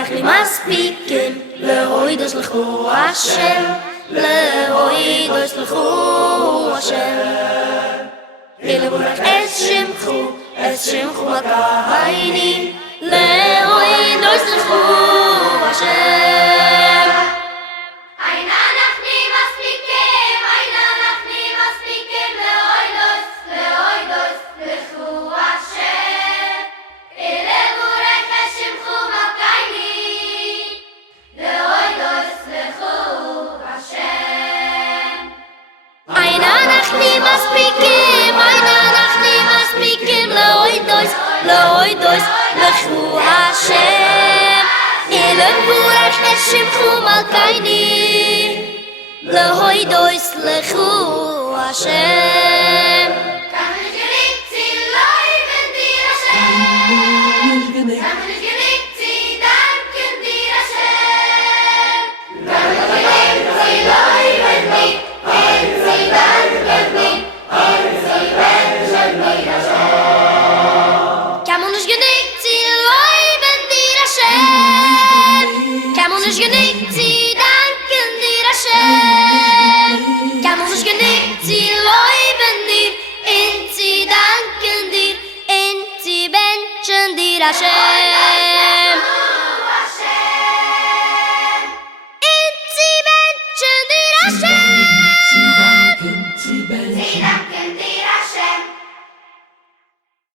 אנחנו מספיקים להוריד יסלחו השם, להוריד יסלחו השם. לברך את שמחו מקייני, להוריד יסלחו השם. להוידוס לכו השם, לברך את שמחו מלכייני, להוידוס לכו השם. Hashem.